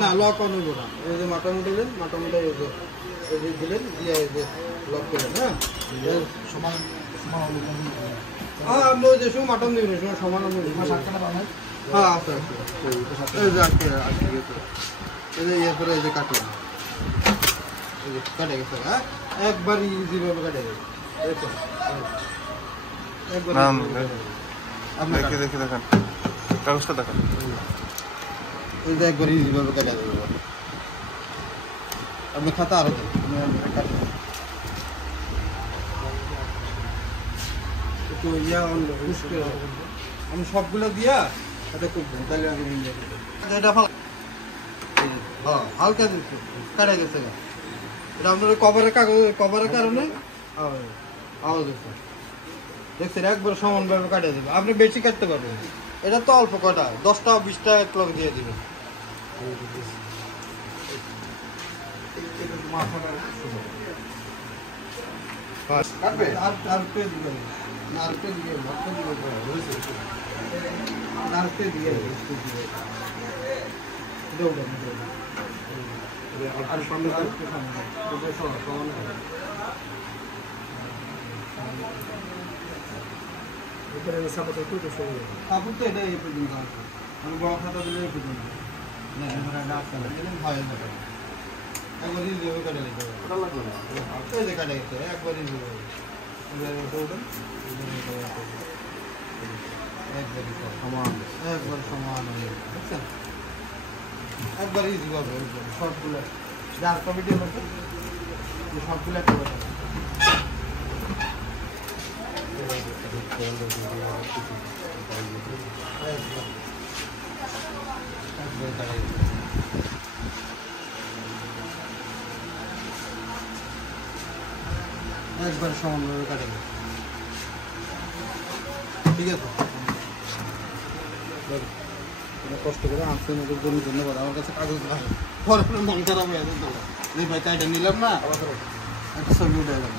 না lock on হইব না। এই যে মাথা মুটালেন, মাথা মুটাই এই যে দিলেন দিয়ে এই যে লক করলেন। হ্যাঁ সমান সমান আমরা যে সময় মাটন দিবেন এই সময় সমান হ্যাঁ আচ্ছা আচ্ছা এই যে আজকে এই যে ইয়ে করে এই যে কাটলেন, এই যে কাটে গেছে। হ্যাঁ একবার ইজি ভাবে কাটে গেছে। একবার দেখে দেখে দেখান, কাগজটা দেখান। এই যে একবার ইজি ভাবে কাটে দেবো। আপনি খাতা আরো দেন, একটু ইয়া আমি সবগুলো দিয়া এটা করবেন, তাহলে আগে এটা হ্যাঁ হালকা দিচ্ছে কাটা গেছে। এটা আপনার কভারের কারণে আওয়াজ হচ্ছে। দেখছেন একবার সমানভাবে কাটিয়ে দেবে। আপনি বেশি কাটতে পারবেন, এটা তো অল্প কটা 10টা 20টা এক লগ দিয়ে দিবেন। কাপড় তো এটা এই পর্যন্ত আছে, আমি বড় খাতা দিলে এই পর্যন্ত হয় একবারই যেভাবে কাটে নিতে হবে। এই যে কাটে গেছে একবারই সমান একবার সমান হয়ে গেছে। বুঝছেন একবার ইজি হবে সবগুলো যার কমিটি হচ্ছে সবগুলো একটা একবার সমানভাবে কাটে গেছে। ঠিক আছে কষ্ট করে আনছেন ওদের জন্য ধন্যবাদ। আমার কাছে কাগজ পরে মন খারাপ হয়ে যাবে, ভাই কাইটা নিলাম না একটা ছবি উঠে গেল।